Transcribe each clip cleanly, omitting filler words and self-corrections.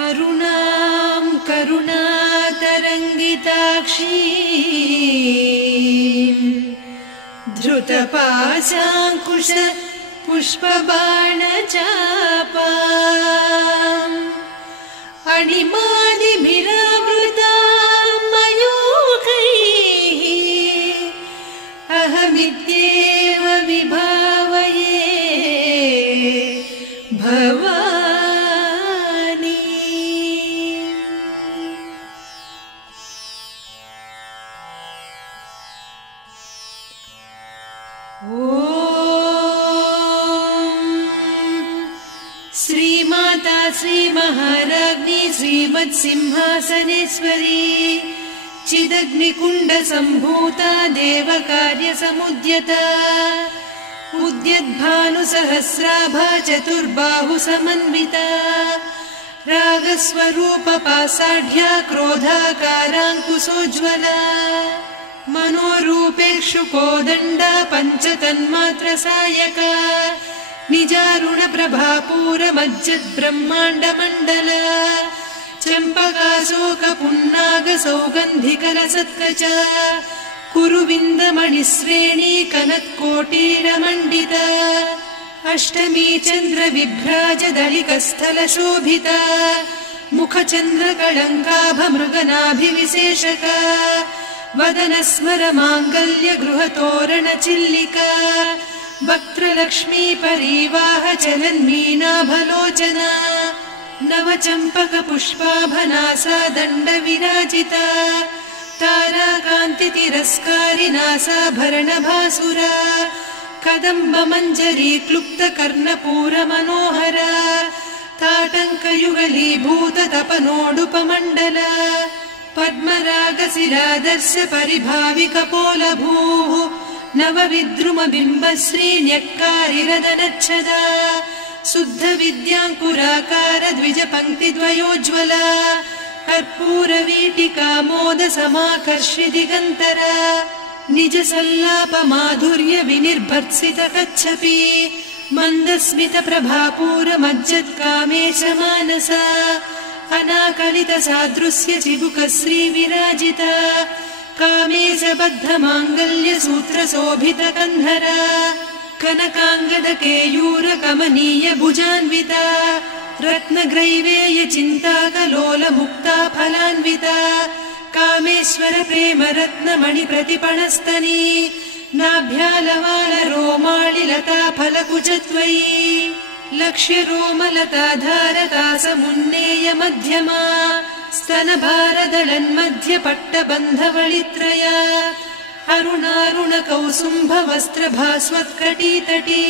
अरुणां करुणातरङ्गिताक्षीं धृतपाशाङ्कुश पुष्पबाणचापाम् अणिमादिभिरावृतां मयूखैः अहमित्येव विभावये भवानी। श्रीमाता श्रीमहाराज्ञी श्रीमत्सिंहासनेश्वरी चिदग्निकुण्डसम्भूता देवकार्यसमुद्यता उद्यद्भानुसहस्राभा चतुर्बाहुसमन्विता रागस्वरूपपासाढ्या क्रोधाकाराङ्कुशोज्ज्वला मनोरूपेक्षुकोदण्डा पञ्चतन्मात्रसायका निजारुणप्रभापूरमज्जद्ब्रह्माण्डमण्डला चम्पकाशोकपुन्नागसौगन्धिकलसत्कचा कुरुविन्दमणिश्रेणी कनत्कोटीरमण्डिता अष्टमी चन्द्रविभ्राजदलिकस्थलशोभिता मुखचन्द्रकळङ्काभमृगनाभिविशेषका वदनस्मरमाङ्गल्यगृहतोरणचिल्लिका वक्त्रलक्ष्मी परिवाहचलन्मीनाभलोचना नवचम्पकपुष्पाभनासा दण्डविराजिता ताराकान्तितिरस्कारिनासाभरणभासुरा कदम्बमञ्जरी क्लुप्तकर्णपूरमनोहरा ताटङ्कयुगलीभूततपनोडुपमण्डला पद्मरागशिरादर्श परिभाविकपोलभूः नवविद्रुमबिम्बश्रीन्यक्कारिरदनच्छदा शुद्धविद्याङ्कुराकार द्विजपङ्क्तिद्वयोज्ज्वला कर्पूरवीटिकामोदसमाकर्षि दिगन्तरा निजसल्लापमाधुर्यविनिर्भर्त्सितकच्छपि मन्दस्मितप्रभापूरमज्जत्कामेशमानसा अनाकलितसादृश्य चिबुकश्रीविराजिता कामेशबद्धमाङ्गल्यसूत्रशोभितकन्धरा कनकाङ्गदकेयूरकमनीयभुजान्विता रत्नग्रैवेयचिन्ताकलोलमुक्ता फलान्विता कामेश्वरप्रेमरत्नमणिप्रतिपणस्तनी नाभ्यालवालरोमालिलता फलकुचत्वयी लक्ष्यरोमलताधारतासमुन्नेयमध्यमा स्तनभारदलन्मध्यपट्टबन्धवळित्रया अरुणारुणकौसुम्भवस्त्रभास्वत्कटीतटी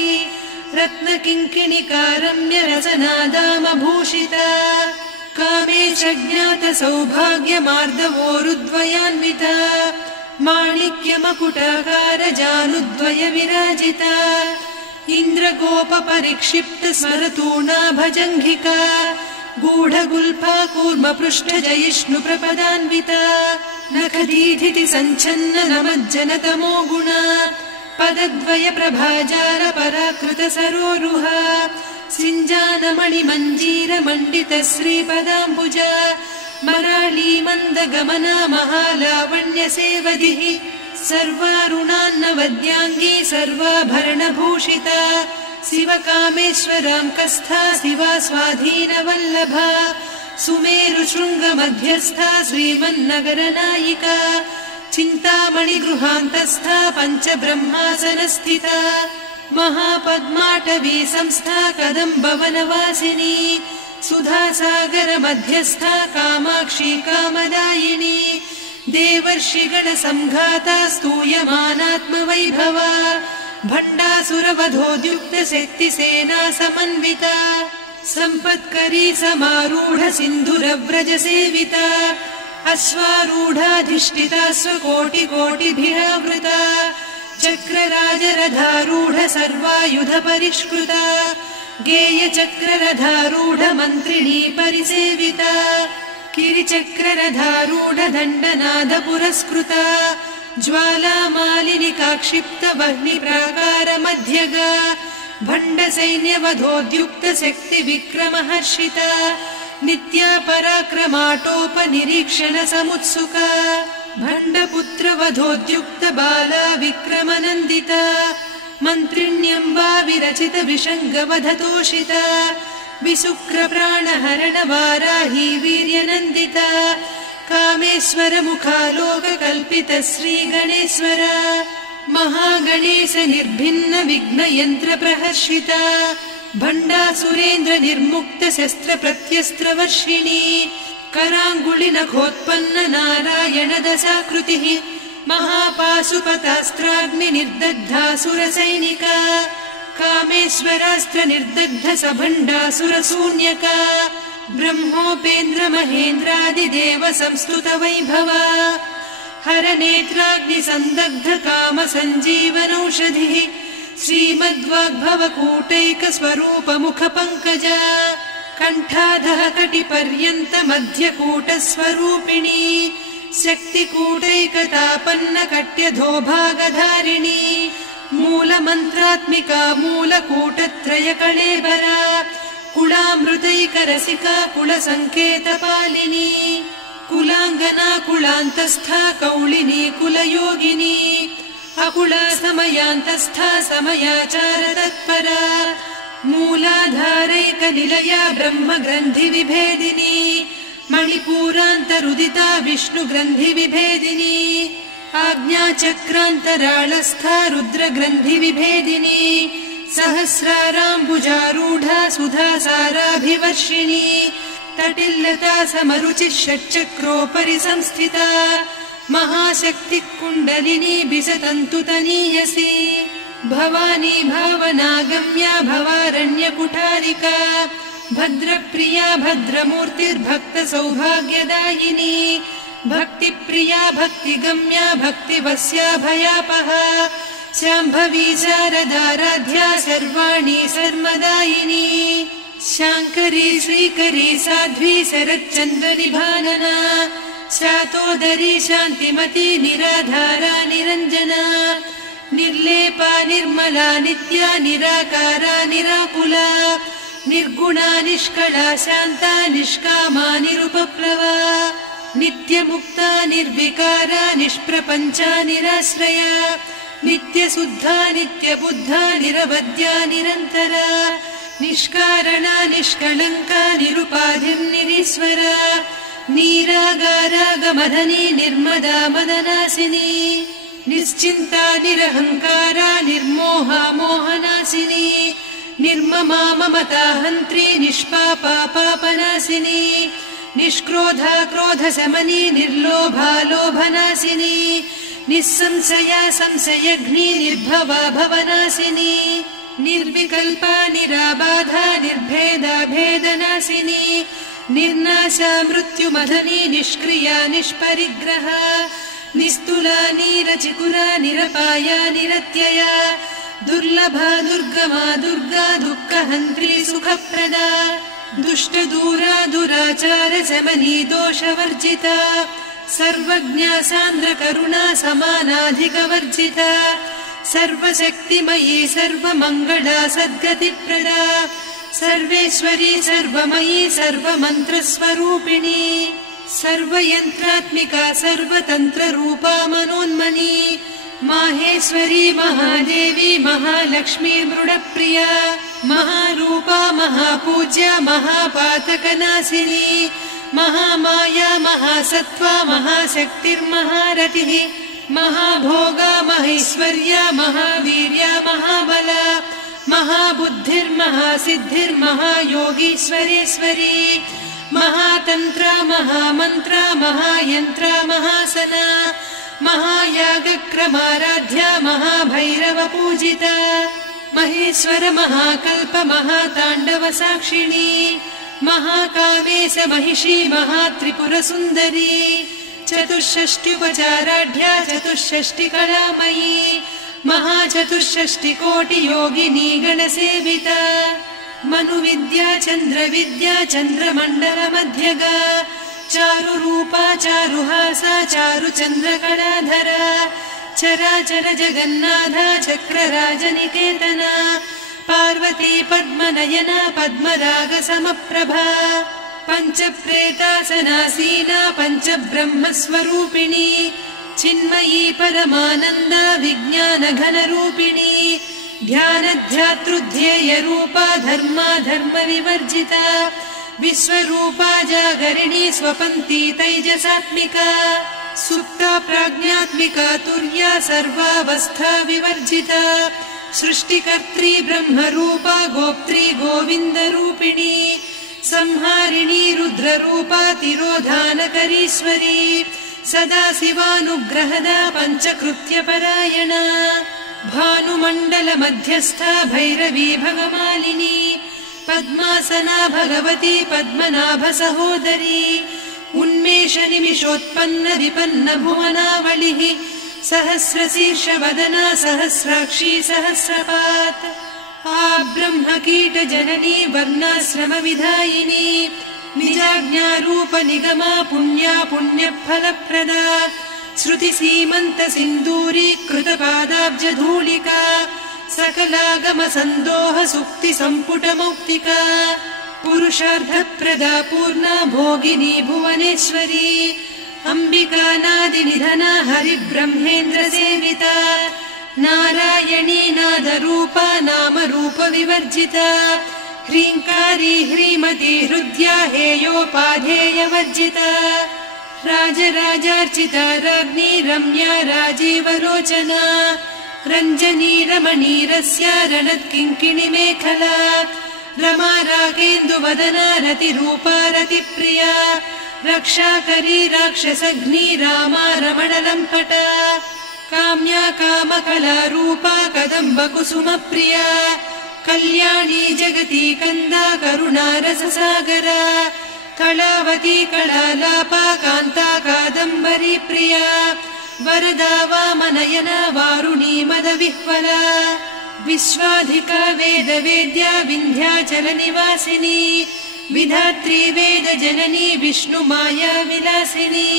रत्नकिङ्किणिकारम्यरसनादामभूषिता कामेशज्ञातसौभाग्यमार्दवोरुद्वयान्विता माणिक्यमकुटाकारजानुद्वयविराजिता इन्द्रगोपपरिक्षिप्तस्मरतूणाभजङ्घिका गूढगुल्फा कूर्मपृष्ठजयिष्णुप्रपदान्विता नखदीधिति सञ्छन्न नमज्जनतमो गुणा पदद्वयप्रभाजार पराकृतसरोरुहा सिञ्जानमणिमञ्जीरमण्डितश्रीपदाम्बुजा मराळीमन्दगमना महालावण्यसेवधिः सर्वारुणान्नवद्याङ्गी सर्वाभरणभूषिता शिवकामेश्वराङ्कस्था शिवा स्वाधीनवल्लभा सुमेरुशृङ्गमध्यस्था श्रीमन्नगरनायिका चिन्तामणिगृहान्तस्था पञ्चब्रह्मासनस्थिता महापद्माटवी संस्था कदम्बवनवासिनी सुधासागरमध्यस्था कामाक्षी कामदायिनी देवर्षिगणसंघाता स्तूयमानात्मवैभवा भण्डासुरवधोद्युक्तशक्तिसेना समन्विता सम्पत्करी समारूढ सिन्धुरव्रजसेविता अश्वारूढाधिष्ठिता स्वकोटिकोटिभिरावृता चक्रराजरथारूढ सर्वायुधपरिष्कृता गेयचक्ररथारूढ मन्त्रिणी परिसेविता किरिचक्ररथारूढ दण्डनाद पुरस्कृता ज्वालामालिनिकाक्षिप्तवह्निप्राकारमध्यगा भण्डसैन्यवधोद्युक्तशक्तिविक्रमहर्षिता नित्या पराक्रमाटोपनिरीक्षण समुत्सुका भण्डपुत्रवधोद्युक्त बाला विक्रमनन्दिता मन्त्रिण्यम्बा विरचित विषङ्गवधतोषिता विशुक्रप्राणहरण वाराही वीर्यनन्दिता कामेश्वर मुखालोककल्पित श्रीगणेश्वर महागणेश निर्भिन्न विघ्नयन्त्र प्रहर्षिता भण्डासुरेन्द्र निर्मुक्त शस्त्र प्रत्यस्त्रवर्षिणी कराङ्गुलि नखोत्पन्न नारायण दशाकृतिः महापाशुपतास्त्राग्नि निर्दग्धासुरसैनिका कामेश्वरास्त्र निर्दग्ध सभण्डासुर शून्यका ब्रह्मोपेन्द्र महेन्द्रादिदेव संस्तुत वैभवा हर नेत्राग्नि संदग्ध काम सञ्जीवनौषधिः श्रीमद्वाग्भव कूटैक स्वरूप मुख पंकजा कण्ठाधः कटिपर्यन्त मध्यकूट स्वरूपिणी शक्तिकूटैकतापन्न कट्यधोभागधारिणी मूलमन्त्रात्मिका मूलकूटत्रय कळेबरा कुलामृतैकरसिका कुलसङ्केतपालिनी कुलाङ्गना कुलान्तस्था कौलिनी कुलयोगिनी अकुला समयान्तस्था समयाचार तत्परा मूलाधारैक निलया ब्रह्म ग्रन्थि विभेदिनी मणिपूरान्तरुदिता विष्णु ग्रन्थि विभेदिनी आज्ञाचक्रान्तराळस्था रुद्र ग्रन्थि विभेदिनी सहस्राराम्बुजारूढा सुधा साराभिवर्षिणी तटिल्लता समरुचिः षट्चक्रोपरि संस्थिता महाशक्ति कुण्डलिनी बिसतन्तु तनीयसी भवानी भावनागम्या भवारण्य कुठारिका भद्रप्रिया भद्रमूर्तिर्भक्त सौभाग्यदायिनी भक्तिप्रिया भक्तिगम्या भक्तिवस्या भयापहा शाम्भवी शारदाराध्या सर्वाणि सर्वदायिनी शाङ्करी श्रीकरी साध्वी शरच्चन्द्रनिभानना शातोदरी शान्तिमती निराधारा निरञ्जना निर्लेपा निर्मला नित्या निराकारा निराकुला निर्गुणा निष्कला शान्ता निष्कामा निरुपप्लवा नित्यमुक्ता निर्विकारा निष्प्रपञ्चा निराश्रया नित्यशुद्धा नित्यबुद्धा निरवद्या निरन्तरा निष्कारणा निष्कलङ्का निरुपाधिर्निरीश्वरा नीरागारागमदनी निर्मदा मदनासिनी निश्चिन्ता निरहङ्कारा निर्मोहा मोहनासिनी निर्ममा ममता हन्त्री निष्पापा पापनासिनी निष्क्रोधा क्रोधशमनी निर्लोभा लोभनासिनी निस्संशया संशयघ्नी निर्भवा भवनासिनी निर्विकल्पा निराबाधा निर्भेदा भेदनासिनी निर्नाशा मृत्युमदनी निष्क्रिया निष्परिग्रहा निस्तुला नीरचिकुरा निरपाया निरत्यया दुर्लभा दुर्गमा दुर्गा दुःखहन्त्री सुखप्रदा दुष्टदूरा दुराचार शमनी दोषवर्जिता सर्वज्ञा सान्द्र करुणा समानाधिकवर्जिता सर्वशक्तिमयी सर्वमङ्गला सद्गतिप्रदा सर्वेश्वरी सर्वमयी सर्वमन्त्रस्वरूपिणी सर्वयन्त्रात्मिका सर्वतन्त्ररूपा मनोन्मनी माहेश्वरी महादेवी महालक्ष्मी मृडप्रिया महारूपा महापूज्या महापातकनाशिनी महामाया महासत्त्वा महाशक्तिर्महारतिः महाभोगा महेश्वर्या महावीर्या महाबला महाबुद्धिर्महासिद्धिर्महायोगीश्वरेश्वरी महातन्त्रा महामन्त्रा महायन्त्रा महासना महायागक्रमाराध्या महाभैरवपूजिता महेश्वर महाकल्प महाताण्डव साक्षिणी महाकामेश महिषी महात्रिपुरसुन्दरी चतुष्षष्ट्युपचाराढ्या चतुष्षष्टिकलामयी महाचतुष्षष्टिकोटियोगिनी गणसेविता मनुविद्या चन्द्रविद्या चन्द्रमण्डलमध्यगा चारुरूपा चारुहासा चारुचन्द्रकलाधरा चराचर जगन्नाथा चक्रराजनिकेतना पार्वती पद्मनयना पद्मरागसमप्रभा पञ्चप्रेतासनासीना पञ्चब्रह्मस्वरूपिणी चिन्मयी परमानन्दा विज्ञानघनरूपिणी ध्यानध्यातृध्येयरूपा धर्माधर्मविवर्जिता विश्वरूपा जागरिणी स्वपन्ती तैजसात्मिका सुप्ता प्राज्ञात्मिका तुर्या सर्वावस्था विवर्जिता सृष्टिकर्त्री ब्रह्मरूपा गोप्त्री गोविन्दरूपिणी संहारिणी रुद्ररूपा तिरोधानकरीश्वरी सदा शिवानुग्रहदा पञ्चकृत्यपरायणा भानुमण्डलमध्यस्था भैरवी भगमालिनी पद्मासना भगवती पद्मनाभसहोदरी उन्मेषनिमिषोत्पन्न विपन्न भुवनावलिः सहस्रशीर्षवदना सहस्राक्षी सहस्रपात् ब्रह्मकीटजननी वर्णाश्रमविधायिनी निजाज्ञारूपनिगमा पुण्या पुण्यफलप्रदा श्रुतिसीमन्तसिन्दूरीकृतपादाब्जधूलिका सकलागमसन्दोह सुक्तिसम्पुटमौक्तिका पुरुषार्थप्रदा पूर्णा भोगिनी भुवनेश्वरी अम्बिकानादिनिधना हरिब्रह्मेन्द्रसेविता नारायणी नादरूपा नामरूपविवर्जिता ह्रीङ्कारी ह्रीमती हृद्या हेयोपाधेयवर्जिता राजराजार्चिता राज्ञी रम्या राजीवलोचना रञ्जनी रमणीरस्या रणत्किङ्किणिमेखला रमा रागेन्दुवदना रतिरूपा रतिप्रिया रक्षाकरी राक्षसघ्नी रामा रमणलम्पटा काम्या कामकलारूपा कदम्बकुसुमप्रिया कल्याणी जगती कन्दा करुणारससागरा कलावती कलालापा कान्ता कादम्बरी प्रिया वरदा वामनयना वारुणी मदविह्वला विश्वाधिका वेदवेद्या विन्ध्याचलनिवासिनी विधात्री वेदजननी विष्णुमाया विलासिनी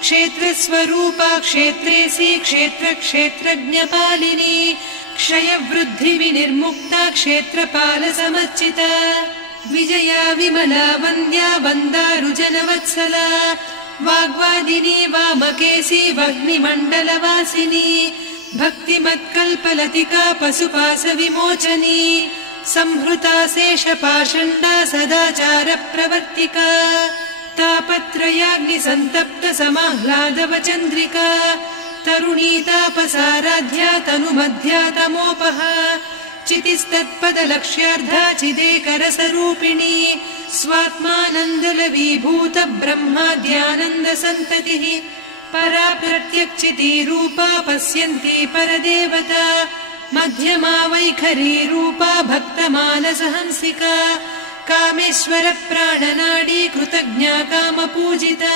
क्षेत्रस्वरूपा क्षेत्रेसी क्षेत्रक्षेत्रज्ञपालिनी क्षयवृद्धिविनिर्मुक्ता क्षेत्रपालसमर्चिता विजया विमला वन्द्या वन्दारुजनवत्सला वाग्वादिनी वामकेशी वह्निमण्डलवासिनी भक्तिमत्कल्पलतिका पशुपाशविमोचनी संहृता शेषपाषण्डा सदाचारप्रवर्तिका तापत्रयाग्निसन्तप्त समाह्लादवचन्द्रिका तरुणी तापसाराध्या तनुमध्या तमोपहा चितिस्तत्पदलक्ष्यार्धा चिदेकरसरूपिणी स्वात्मानन्दलवीभूत ब्रह्माद्यानन्दसन्ततिः परा प्रत्यक्षितीरूपा पश्यन्ती परदेवता मध्यमा वैखरी रूपा भक्तमानसहंसिका कामेश्वर प्राणनाडी कृतज्ञा कामपूजिता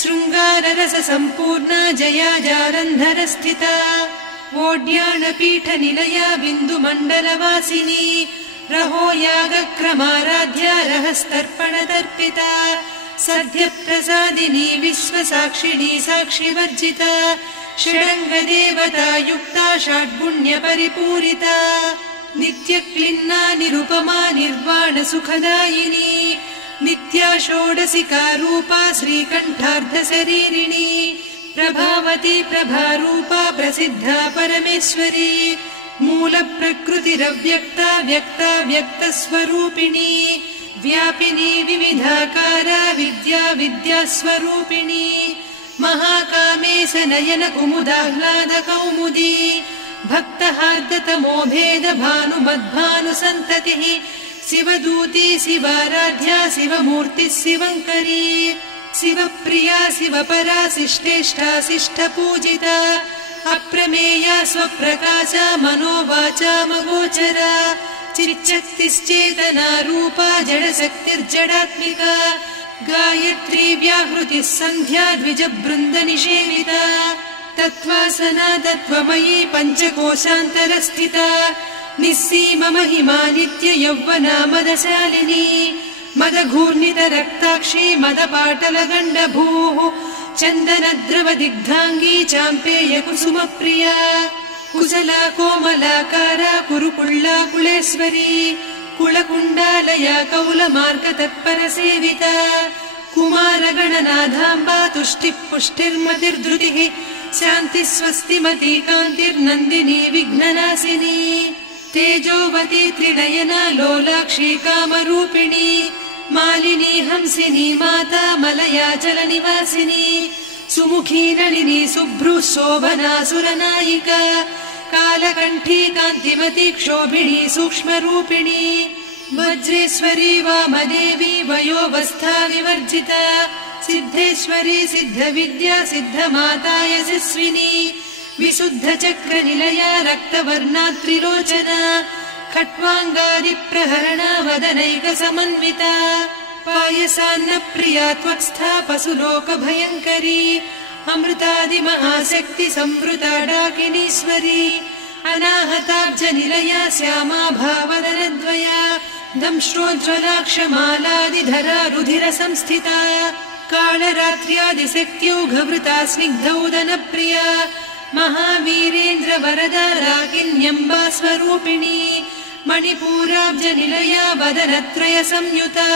शृङ्गाररससम्पूर्णा जया जालन्धरस्थिता वोड्याणपीठनिलया बिन्दुमण्डलवासिनी रहो यागक्रमाराध्या रहस्तर्पणतर्पिता सद्यप्रसादिनी विश्वसाक्षिणी साक्षिवर्जिता षडङ्गदेवता युक्ता षड्गुण्यपरिपूरिता नित्यक्लिन्ना निरुपमा निर्वाणसुखदायिनी नित्या षोडशिका रूपा श्रीकण्ठार्धशरीरिणी प्रभावती प्रभारूपा प्रसिद्धा परमेश्वरी मूलप्रकृतिरव्यक्ता व्यक्ता व्यक्तस्वरूपिणी व्यापिनी विविधाकारा विद्या विद्यास्वरूपिणी महाकामेश नयन कुमुदाह्लाद कौमुदी भक्तहार्दतमोभेद भानुमद्भानुसन्ततिः शिवदूती शिवाराध्या शिवमूर्तिः शिवङ्करी शिवप्रिया शिवपरा शिष्टेष्ठा शिष्टपूजिता अप्रमेया स्वप्रकाशा मनोवाचामगोचरा चिच्चक्तिश्चेतना रूपा जडशक्तिर्जडात्मिका गायत्री व्याहृतिः सन्ध्या द्विजबृन्दनिषेविता तत्त्वासना तत्त्वमयी पञ्चकोशान्तरस्थिता निस्सीममहिमा नित्य यौवना मदशालिनी मदघूर्णितरक्ताक्षी मदपाटलगण्डभूः चन्दनद्रवदिग्धाङ्गी चाम्पेयकुसुमप्रिया कुशला कोमलाकारा कुरुकुळ्ळा कुलेश्वरी कुलकुण्डालया कौलमार्गतत्परसेविता कुमारगणनाथाम्बा तुष्टिः पुष्टिर्मतिर्धृतिः शान्तिः स्वस्तिमती कान्तिर्नन्दिनी विघ्ननाशिनी तेजोवती त्रिनयना लोलाक्षी कामरूपिणी मालिनी हंसिनी माता मलया जलनिवासिनी सुमुखी नलिनी शुभ्रुः शोभना सुरनायिका कालकण्ठी कान्तिमती क्षोभिणी सूक्ष्मरूपिणी वज्रेश्वरी वामदेवी वयोवस्था विवर्जिता सिद्धेश्वरी सिद्धविद्या सिद्धमाता यशस्विनी विशुद्धचक्रनिलया रक्तवर्णा त्रिलोचना खट्वाङ्गादिप्रहरणा वदनैकसमन्विता पायसान्नप्रिया त्वक्स्था पशुलोकभयङ्करी अमृतादिमहाशक्ति संवृता डाकिनीश्वरी अनाहताब्जनिलया श्यामा भावदनद्वया दंष्ट्रोज्ज्वलाक्षमालादिधरा रुधिरसंस्थिता कालरात्र्यादिशक्त्योघवृता स्निग्धौदनप्रिया महावीरेन्द्रवरदा राकिन्यम्बा स्वरूपिणी मणिपूराब्जनिलया वदनत्रयसंयुता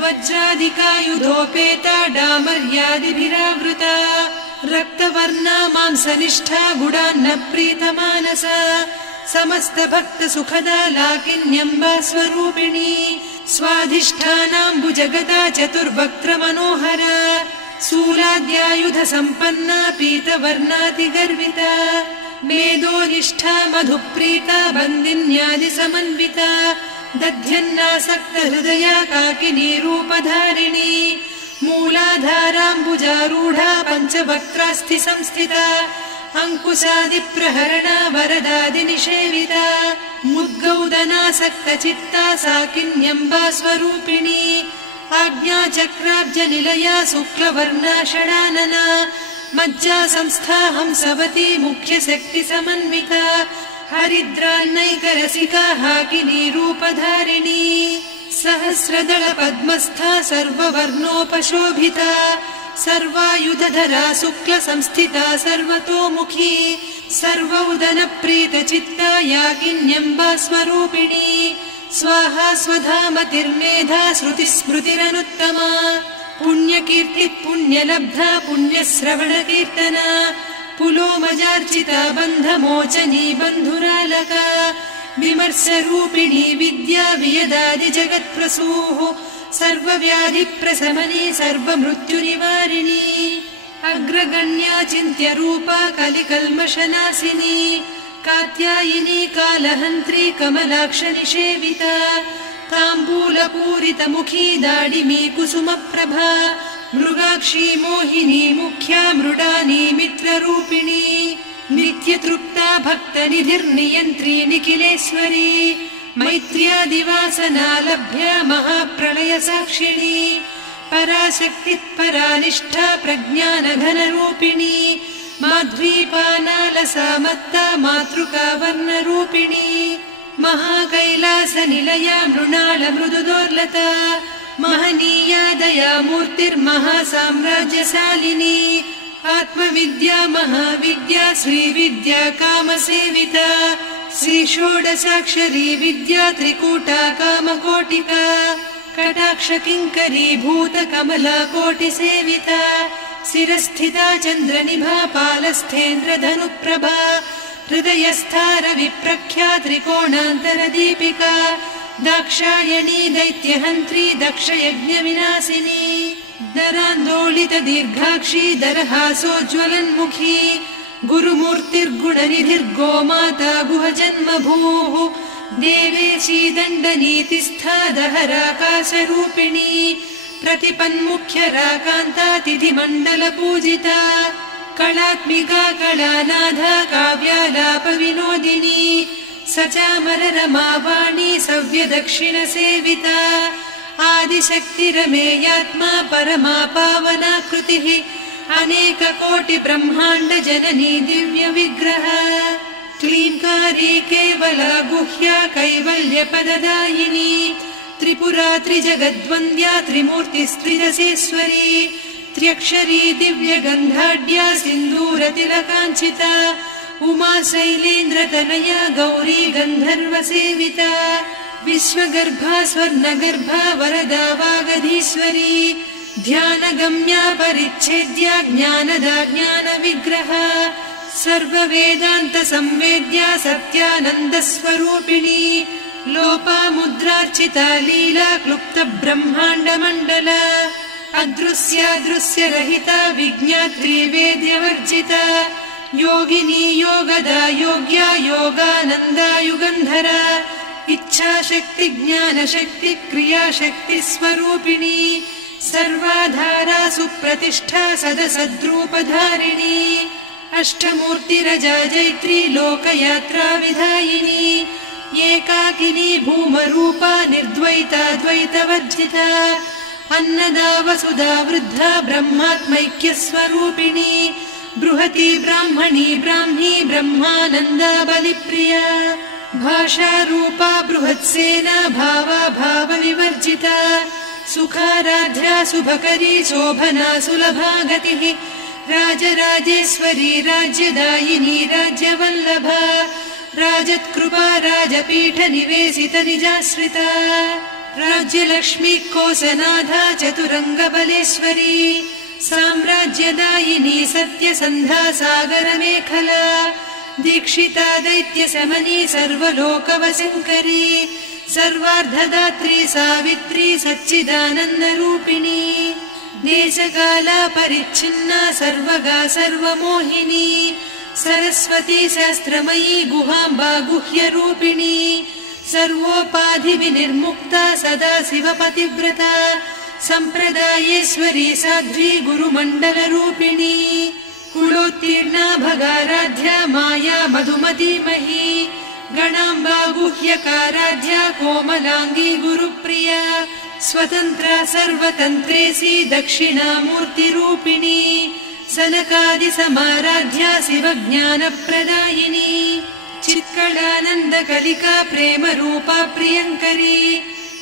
वज्रादिकायुधोपेता डामर्यादिभिरावृता रक्तवर्णा मांसनिष्ठा गुडान्नप्रीतमानसा समस्तभक्तसुखदा लाकिन्यम्बा स्वरूपिणी स्वाधिष्ठानाम्बुजगदा चतुर्वक्त्रमनोहरा शूलाद्यायुधसम्पन्ना पीतवर्णातिगर्विता मेदोनिष्ठा मधुप्रीता बन्दिन्यादिसमन्विता दध्यन्नासक्तहृदया काकिनी रूपधारिणी मूलाधाराम्बुजारूढा पञ्चवक्त्रास्थि संस्थिता अङ्कुशादिप्रहरणा वरदादिनिषेविता मुद्गौदनासक्तचित्ता साकिन्यम्बा स्वरूपिणी आज्ञाचक्राब्जनिलया शुक्लवर्णा षडानना मज्जा संस्था हंसवती मुख्यशक्तिसमन्विता हरिद्रान्नैकरसिका हाकिनी रूपधारिणी सहस्रदल पद्मस्था सर्ववर्णोपशोभिता सर्वायुधधरा शुक्लसंस्थिता सर्वतोमुखी सर्वौदनप्रीतचित्ता याकिन्यम्बा स्वरूपिणी स्वाहा स्वधामतिर्मेधा श्रुतिस्मृतिरनुत्तमा पुण्यकीर्तिः पुण्यलब्धा पुण्यश्रवणकीर्तना पुलोमजार्चिता बन्धमोचनी बन्धुरालका विमर्शरूपिणी विद्या वियदादिजगत्प्रसूः सर्वव्याधिप्रशमनी सर्वमृत्युनिवारिणी अग्रगण्या चिन्त्यरूपा कलिकल्मषनाशिनी कात्यायिनी कालहन्त्री कमलाक्षनिषेविता ताम्बूलपूरितमुखी दाडिमी कुसुमप्रभा मृगाक्षी मोहिनी मुख्या मृडानी मित्ररूपिणी नित्यतृप्ता भक्तनिधिर्नियन्त्री निखिलेश्वरी मैत्र्यादिवासना लभ्या महाप्रलयसाक्षिणी पराशक्तिः परानिष्ठा प्रज्ञानघनरूपिणी माध्वीपानालसा मत्ता मातृका वर्णरूपिणी महाकैलासनिलया मृणालमृदुदोर्लता महनीया दयामूर्तिर्महासाम्राज्यशालिनी आत्मविद्या महाविद्या श्रीविद्या कामसेविता श्रीषोडशाक्षरी विद्या त्रिकूटा कामकोटिका कटाक्षकिङ्करी भूतकमला कोटिसेविता शिरस्थिता चन्द्रनिभा पालस्थेन्द्रधनुप्रभा हृदयस्था रविप्रख्या त्रिकोणान्तरदीपिका दाक्षायणी दैत्यहन्त्री दक्षयज्ञविनाशिनी दरान्दोलितदीर्घाक्षी दरहासोज्ज्वलन्मुखी गुरुमूर्तिर्गुणनिधिर्गोमाता गुहजन्मभूः देवेशी दण्डनीतिस्था दहराकाशरूपिणी प्रतिपन्मुख्यराकान्ता तिथिमण्डलपूजिता कलात्मिका कलानाधा काव्यालापविनोदिनी सचामररमावाणी सव्यदक्षिणसेविता आदिशक्तिरमेयात्मा परमा पावनाकृतिः अनेककोटिब्रह्माण्डजननी दिव्यविग्रह क्लीङ्कारी केवला गुह्या कैवल्यपददायिनी त्रिपुरा त्रिजगद्वन्द्या त्रिमूर्तिस्त्रिदशेश्वरी त्र्यक्षरी दिव्यगन्धाढ्या सिन्दूरतिलकाञ्चिता उमा शैलेन्द्रतनया गौरी गन्धर्वसेविता विश्वगर्भा स्वर्णगर्भा वरदा वागधीश्वरी ध्यानगम्या परिच्छेद्या ज्ञानदा ज्ञानविग्रहा सर्ववेदान्तसंवेद्या सत्यानन्दस्वरूपिणी लोपामुद्रार्चिता लीला क्लुप्तब्रह्माण्डमण्डला अदृश्यादृश्यरहिता विज्ञात्री वेद्यवर्जिता योगिनी योगदा योग्या योगानन्दा युगन्धरा इच्छाशक्ति ज्ञानशक्ति क्रियाशक्ति स्वरूपिणी सर्वाधारा सुप्रतिष्ठा सदसद्रूपधारिणी अष्टमूर्तिरजा जैत्री लोकयात्रा विधायिनी एकाकिनी भूमरूपा निर्द्वैता द्वैतवर्जिता अन्नदा वसुधा वृद्धा ब्रह्मात्मैक्यस्वरूपिणी बृहती ब्राह्मणी ब्राह्मी ब्रह्मानन्दा बलिप्रिया भाषारूपा बृहत्सेना भावा भावविवर्जिता सुखाराध्या शुभकरी शोभना सुलभा गतिः राजराजेश्वरी राज्यदायिनी राज्यवल्लभा राजत्कृपा राजपीठ निवेशित निजाश्रिता राज्यलक्ष्मी कोसनाधा चतुरङ्गबलेश्वरी साम्राज्यदायिनी सत्यसन्धा सागरमेखला दीक्षिता दैत्यशमनी सर्वलोकवशङ्करी सर्वार्धदात्री सावित्री सच्चिदानन्दरूपिणी देशकाला परिच्छिन्ना सर्वगा सर्वमोहिनी सरस्वती शास्त्रमयी गुहाम्बा गुह्यरूपिणी सर्वोपाधिविनिर्मुक्ता सदा शिवपतिव्रता सम्प्रदायेश्वरी साध्वी गुरुमण्डलरूपिणी कुलोत्तीर्णा भगाराध्या माया मधुमतीमही गणाम्बा गुह्यकाराध्या कोमलाङ्गी गुरुप्रिया स्वतन्त्रा सर्वतन्त्रेसी दक्षिणामूर्तिरूपिणी सनकादिसमाराध्या शिवज्ञानप्रदायिनी चित्कलानन्दकलिका प्रेमरूपा प्रियङ्करी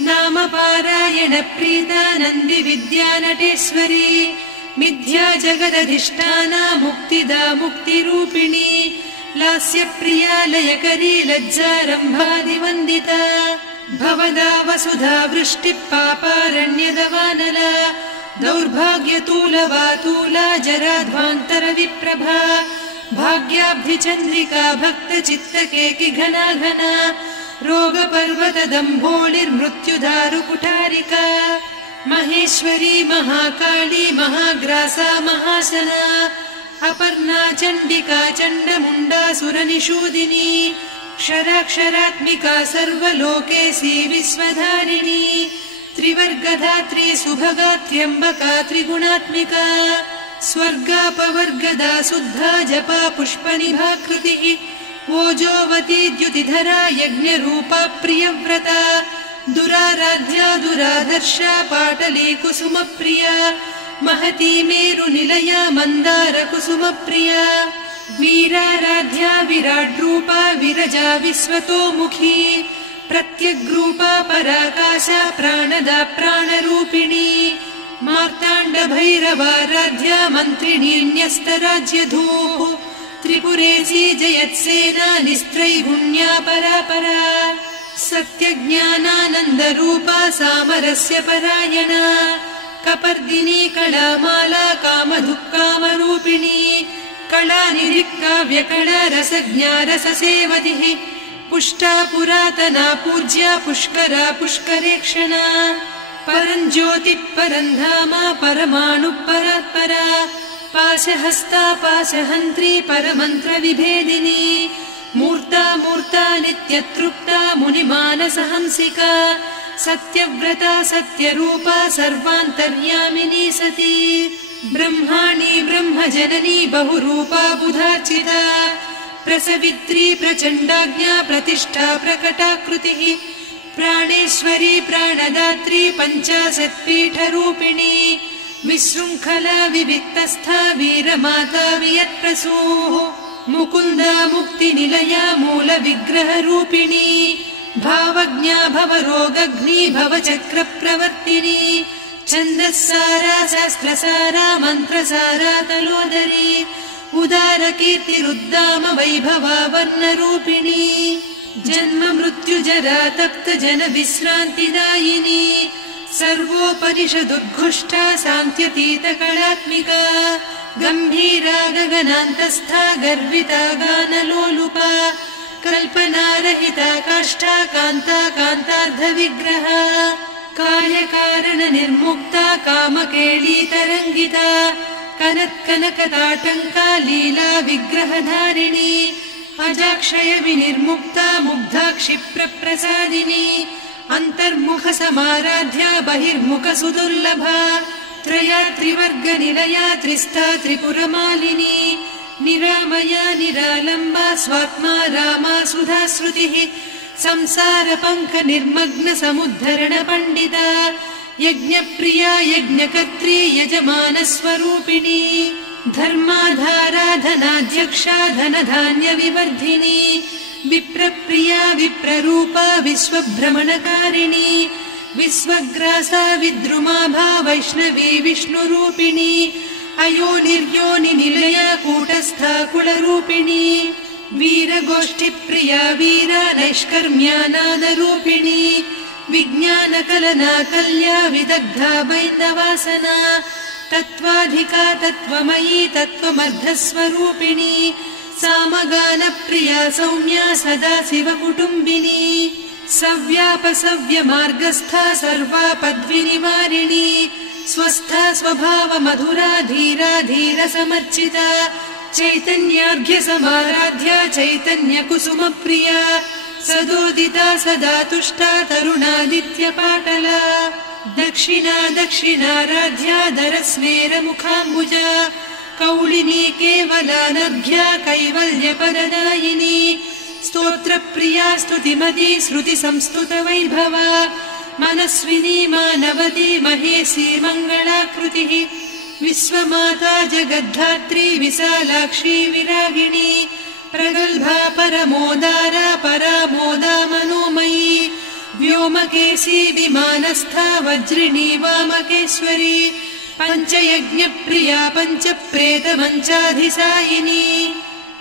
नामपारायण प्रीता नन्दिविद्या नटेश्वरी मिथ्या जगदधिष्ठाना मुक्तिदा मुक्तिरूपिणी लास्यप्रिया लयकरी लज्जारम्भादिवन्दिता भवदा वसुधा वृष्टिः पापारण्यदवानला दौर्भाग्यतूलवातूला जराध्वान्तरविप्रभा भाग्याब्धिचन्द्रिका भक्तचित्तकेकि घना घना रोगपर्वतदम्भोळिर्मृत्युदारुकुठारिका महेश्वरी महाकाली महाग्रासा महाशना अपर्णा चण्डिका चण्डमुण्डा सुरनिषूदिनी क्षराक्षरात्मिका सर्वलोकेशी विश्वधारिणी त्रिवर्गधात्री सुभगा त्र्यम्बका त्रिगुणात्मिका स्वर्गापवर्गदा शुद्धा जपा पुष्पनिभाकृतिः ओजोवती द्युतिधरा यज्ञरूपा प्रियव्रता दुराराध्या दुरादर्शा पाटली कुसुमप्रिया महती मेरुनिलया मन्दार कुसुमप्रिया वीराराध्या विराड्रूपा विरजा विश्वतोमुखी प्रत्यग्रूपा पराकाशा प्राणदा प्राणरूपिणी मार्ताण्ड भैरवाराध्या मन्त्रिणी न्यस्तराज्यधूः त्रिपुरेशी जयत्सेना निस्त्रैगुण्या परापरा सत्यज्ञानानन्दरूपा सामरस्य परायणा कपर्दिनी कलामाला कामधुक्कामरूपिणी कलानिधिकाव्यकला रसज्ञा रससेवधिः पुष्टा पुरातना पूज्या पुष्करा पुष्करेक्षणा परञ्ज्योतिः परन्धामा परमाणुः परात्परा पाशहस्ता पाशहन्त्री परमन्त्रविभेदिनी मूर्ता मूर्ता नित्यतृप्ता मुनिमानसहंसिका सत्यव्रता सत्यरूपा सर्वान्तर्यामिनी सती ब्रह्माणी ब्रह्मजननी बहुरूपा बुधार्चिता प्रसवित्री प्रचण्डाज्ञा प्रतिष्ठा प्रकटाकृतिः प्राणेश्वरी प्राणदात्री पञ्चाशत्पीठरूपिणी विशृङ्खला विविक्तस्था वीरमाता वियत्प्रसूः मुकुन्दा मुक्तिनिलया मूलविग्रहरूपिणी भावज्ञा भवरोगग्नी भवचक्रप्रवर्तिनी छन्दस्सारा शास्त्रसारा मन्त्रसारा तलोदरी उदारकीर्तिरुद्दाम वैभवा वर्णरूपिणी जन्म मृत्यु जरा तप्त जन विश्रान्तिदायिनी सर्वोपनिषदुद्घुष्टा सान्त्यतीत कलात्मिका गम्भीरा गगनान्तस्था गर्विता गानलोलुपा कल्पनारहिता काष्ठा कान्ता कान्तार्धविग्रहा कार्यकारण निर्मुक्ता कामकेली तरङ्गिता कनत्कनकताटङ्का लीला विग्रहधारिणी अजाक्षय विनिर्मुक्ता मुग्धा क्षिप्रप्रसादिनी अन्तर्मुख समाराध्या बहिर्मुख सुदुर्लभा त्रयात्रिवर्गनिलया त्रिस्था त्रिपुरमालिनी निरामया निरालम्बा स्वात्मा रामा सुधाश्रुतिः संसारपङ्क निर्मग्न समुद्धरण पण्डिता यज्ञप्रिया यज्ञकर्त्री यजमानस्वरूपिणी धर्माधारा धनाध्यक्षा धनधान्यविवर्धिनी विप्रप्रिया विप्ररूपा विश्वभ्रमणकारिणी विश्वग्रासा विद्रुमाभा वैष्णवी विष्णुरूपिणी अयोनिर्योनिनिलया कूटस्था कुलरूपिणी वीरगोष्ठिप्रिया वीरा नैष्कर्म्यानादरूपिणी विज्ञानकलना कल्या विदग्धा बैन्दवासना तत्त्वाधिका तत्त्वमयी तत्त्वमर्धस्वरूपिणी सामगानप्रिया सौम्या सदा शिवकुटुम्बिनी सव्यापसव्यमार्गस्था सर्वापद्विनिवारिणी स्वस्था स्वभावमधुरा धीरा धीरसमर्चिता चैतन्यार्घ्यसमाराध्या चैतन्यकुसुमप्रिया सदोदिता सदा तुष्टा तरुणादित्यपाटला दक्षिणा दक्षिणाराध्या दरस्मेरमुखाम्बुजा कौलिनी केवलानर्घ्या कैवल्यपददायिनी स्तोत्रप्रिया स्तुतिमती श्रुतिसंस्तुतवैभवा मनस्विनी मानवती महेशी मङ्गलाकृतिः विश्वमाता जगद्धात्री विशालाक्षी विरागिणी प्रगल्भा परमोदारा परामोदा मनोमयी व्योमकेशी विमानस्था वज्रिणी वामकेश्वरी पञ्चयज्ञप्रिया पञ्चप्रेतमञ्चाधिसायिनी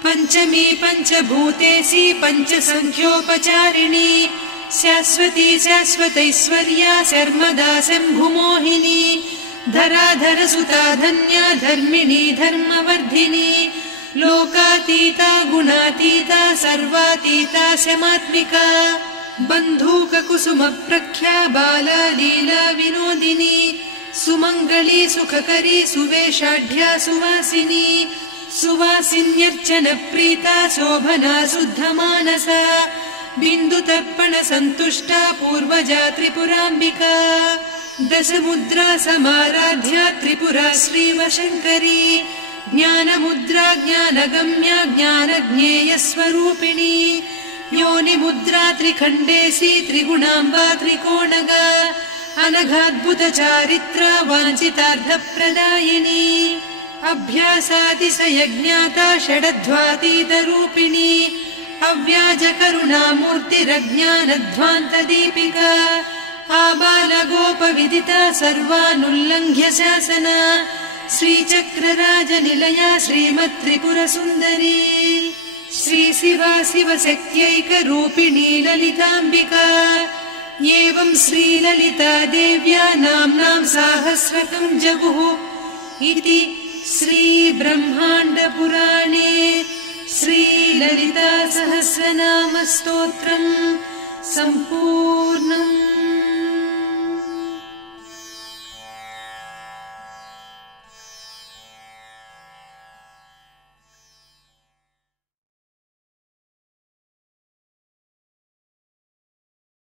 पञ्चमी पञ्चभूतेशी पञ्चसङ्ख्योपचारिणी शाश्वती शाश्वतैश्वर्या शर्मदा शम्भुमोहिनी धराधरसुता धन्या धर्मिणी धर्मवर्धिनी लोकातीता गुणातीता सर्वातीता शमात्मिका बन्धूककुसुमप्रख्या बाला लीला विनोदिनी सुमङ्गली सुखकरी सुवेशाढ्या सुवासिनी सुवासिन्यर्चनप्रीता शोभना शुद्धमानसा बिन्दुतर्पण सन्तुष्टा पूर्वजा त्रिपुराम्बिका दशमुद्रा समाराध्या त्रिपुरा श्रीवशङ्करी ज्ञानमुद्रा ज्ञानगम्या ज्ञानज्ञेयस्वरूपिणी योनिमुद्रा त्रिखण्डेशी त्रिगुणाम्बा त्रिकोणगा अनघाद्भुतचारित्रा वाञ्छितार्थप्रदायिनी अभ्यासातिशयज्ञाता षडध्वातीतरूपिणी अव्याजकरुणामूर्तिरज्ञानध्वान्तदीपिका आबालगोपविदिता सर्वानुल्लङ्घ्य शासना श्रीचक्रराजनिलया श्रीमत्त्रिपुरसुन्दरी श्रीशिवा शिवशक्त्यैकरूपिणी ललिताम्बिका एवं श्रीललिता देव्या नाम्नां साहस्रकं जगुः इति श्रीब्रह्माण्डपुराणे श्रीललिता सहस्रनामस्तोत्रम् सम्पूर्णम्।